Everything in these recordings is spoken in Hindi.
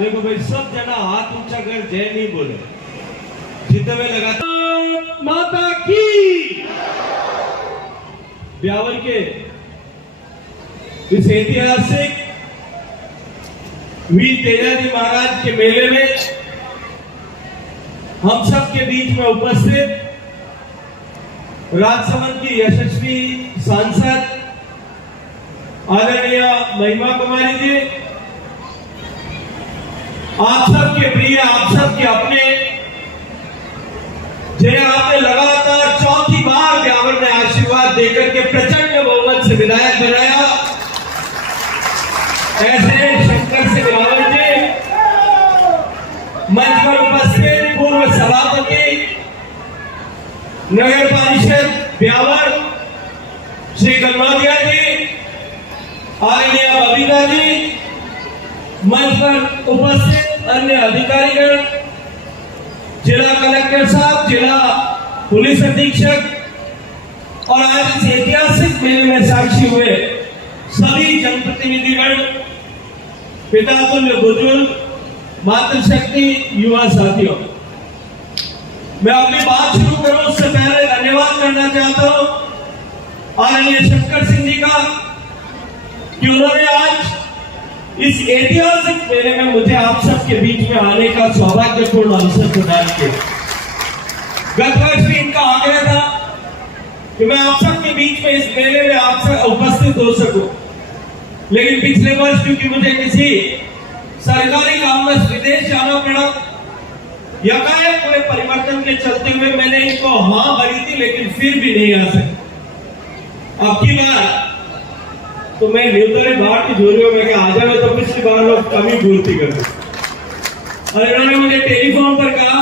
देखो भाई, सब जना हाथ ऊंचा कर जय नहीं बोले, जितने में लगातार माता की। ब्यावर के इस ऐतिहासिक वीर तेजाजी महाराज के मेले में हम सब के बीच में उपस्थित राजसमंद की यशस्वी सांसद आदरणीय महिमा कुमारी जी, आप सबके प्रिय, आप सबके अपने, जिन्हें आपने लगातार चौथी बार ब्यावर में आशीर्वाद देकर के प्रचंड बहुमत से विधायक बनाया, ऐसे शंकर सिंह रावत जी, मंच पर उपस्थित पूर्व सभापति नगर परिषद ब्यावर श्री कलमादिया जी, आदरणीय बबीता जी, मंच पर उपस्थित अन्य अधिकारीगण, जिला कलेक्टर साहब, जिला पुलिस अधीक्षक और आज इस ऐतिहासिक मेले में साक्षी हुए सभी जनप्रतिनिधिगण, पिता तुल्य बुजुर्ग, मातृशक्ति, युवा साथियों, मैं अपनी बात शुरू करूं उससे पहले धन्यवाद करना चाहता हूं आदरणीय शंकर सिंह जी का कि उन्होंने आज इस ऐतिहासिक मेले में मुझे आप सबके बीच में आने का सौभाग्यपूर्ण अवसर प्रदान किया। गत वर्ष भी इनका आग्रह था कि मैं आप सबके बीच में इस मेले में आपसे उपस्थित हो सकूं, लेकिन पिछले वर्ष क्योंकि मुझे किसी सरकारी काम में विदेश जाना पड़ा, यकायक हुए परिवर्तन के चलते हुए मैंने इनको हाँ भरी थी, लेकिन फिर भी नहीं आ सके। अब की बार तो मैं न्यूतरे बाहर की झोरियों में आ जाए, तो पिछली बार लोग कमी पूर्ति कर दी और इन्होंने मुझे टेलीफोन पर कहा,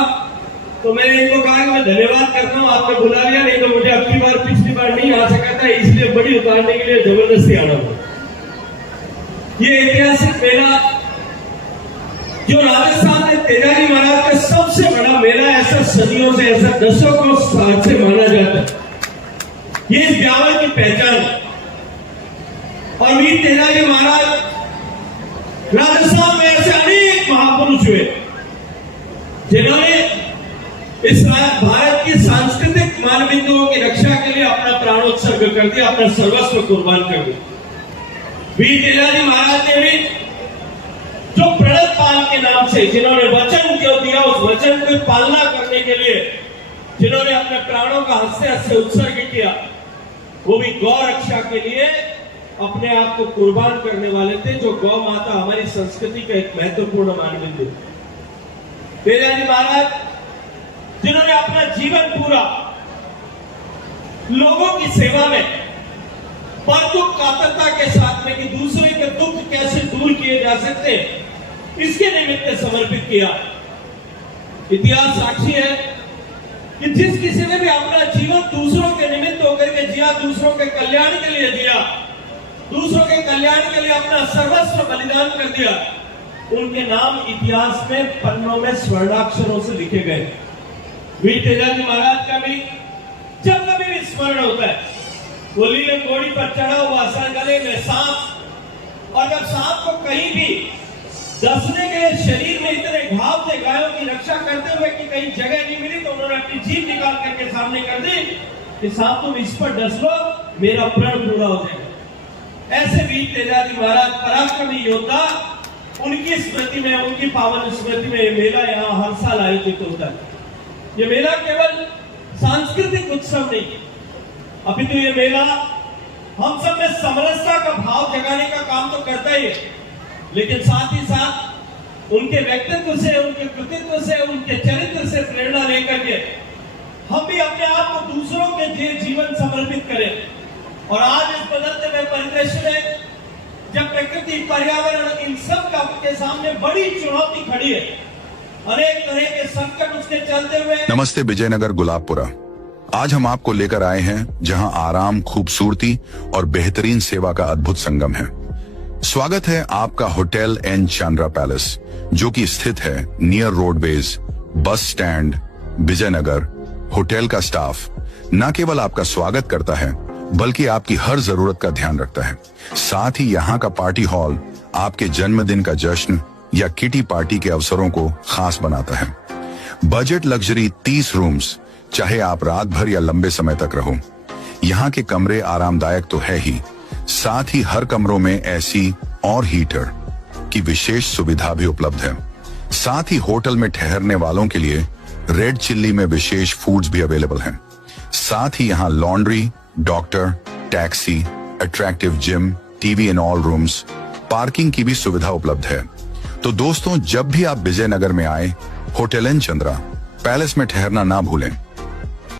तो मैंने इनको कहा कि मैं धन्यवाद करता हूँ, आपने बुला लिया, नहीं तो मुझे अगली बार पिछली बार नहीं आ सका था, इसलिए बड़ी उतारने के लिए जबरदस्ती आना पड़ा। ये ऐतिहासिक मेला जो राजस्थान में तेजाजी महाराज का सबसे बड़ा मेला, ऐसा सदियों से, ऐसा दशकों साल से माना जाता है, ये इस ब्यावर की पहचान है। और वीर तेजाजी महाराज राजस्थान में ऐसे अनेक महापुरुष हुए जिन्होंने इस भारत की सांस्कृतिक मानबिंदुओं की रक्षा के लिए अपना प्राणोत्सर्ग कर दिया, अपना सर्वस्व कुर्बान कर दिया। वीर तेजाजी महाराज ने भी जो प्रणत पाल के नाम से जिन्होंने वचन क्यों दिया, उस वचन की पालना करने के लिए जिन्होंने अपने प्राणों का हंसते हंसते उत्सर्ग किया, वो भी गौ रक्षा के लिए अपने आप को कुर्बान करने वाले थे, जो गौ माता हमारी संस्कृति का एक महत्वपूर्ण मानबिंदु। तेजाजी महाराज जिन्होंने अपना जीवन पूरा लोगों की सेवा में पर दुख कातरता के साथ में कि दूसरे के दुख कैसे दूर किए जा सकते हैं, इसके निमित्त समर्पित किया। इतिहास साक्षी है कि जिस किसी ने भी अपना जीवन दूसरों के निमित्त होकर के जिया, दूसरों के कल्याण के लिए जिया, दूसरों के कल्याण के लिए अपना सर्वस्व बलिदान कर दिया, उनके नाम इतिहास में पन्नों में स्वर्णाक्षरों से लिखे गए। वीर तेजाजी महाराज का भी जब कभी भी स्मरण होता है, वो लीलन घोड़ी पर चढ़ा हुआ, सर गले में सांप, और जब सांप को कहीं भी डसने के लिए शरीर में इतने घाव थे, गायों की रक्षा करते हुए कि कहीं जगह नहीं मिली, तो उन्होंने अपनी जीभ निकाल करके सामने कर दी कि सांप तुम इस पर डस लो, मेरा प्रण पूरा हो जाएगा। ऐसे वीर तेजाजी महाराज पराक्रमी योद्धा, उनकी स्मृति में, उनकी पावन स्मृति में ये मेला यहाँ हर साल आयोजित होता है। ये मेला केवल सांस्कृतिक उत्सव नहीं है, अभी तो ये मेला हम सब में समरसता का भाव जगाने का काम तो करता ही है, लेकिन साथ ही साथ उनके व्यक्तित्व से, उनके कृतित्व से, उनके चरित्र से प्रेरणा लेकर के हम भी अपने आप को दूसरों के जीवन समर्पित करें। और आज इस बदलते हुए परिदृश्य में जब प्रकृति, पर्यावरण, इन सब का के सामने बड़ी चुनौती खड़ी है, अनेक तरह के संकट उसके चलते हुए। नमस्ते विजयनगर गुलाबपुरा। आज हम आपको लेकर आए हैं जहां आराम, खूबसूरती और बेहतरीन सेवा का अद्भुत संगम है। स्वागत है आपका होटल एन चांद्रा पैलेस, जो कि स्थित है near roadways, bus stand, Vijaynagar. Hotel का स्टाफ न केवल आपका स्वागत करता है, बल्कि आपकी हर जरूरत का ध्यान रखता है। साथ ही यहाँ का पार्टी हॉल आपके जन्मदिन का जश्न या किटी पार्टी के अवसरों को खास बनाता है। बजट लग्जरी 30 रूम्स, चाहे आप रात भर या लंबे समय तक रहो। यहाँ के कमरे आरामदायक तो है ही, साथ ही हर कमरों में एसी और हीटर की विशेष सुविधा भी उपलब्ध है। साथ ही होटल में ठहरने वालों के लिए रेड चिल्ली में विशेष फूड्स भी अवेलेबल हैं। साथ ही यहाँ laundry, doctor, taxi, attractive gym, TV in all rooms, parking की भी सुविधा उपलब्ध है। तो दोस्तों, जब भी आप विजयनगर में आए, होटल एन चंद्रा पैलेस में ठहरना ना भूलें।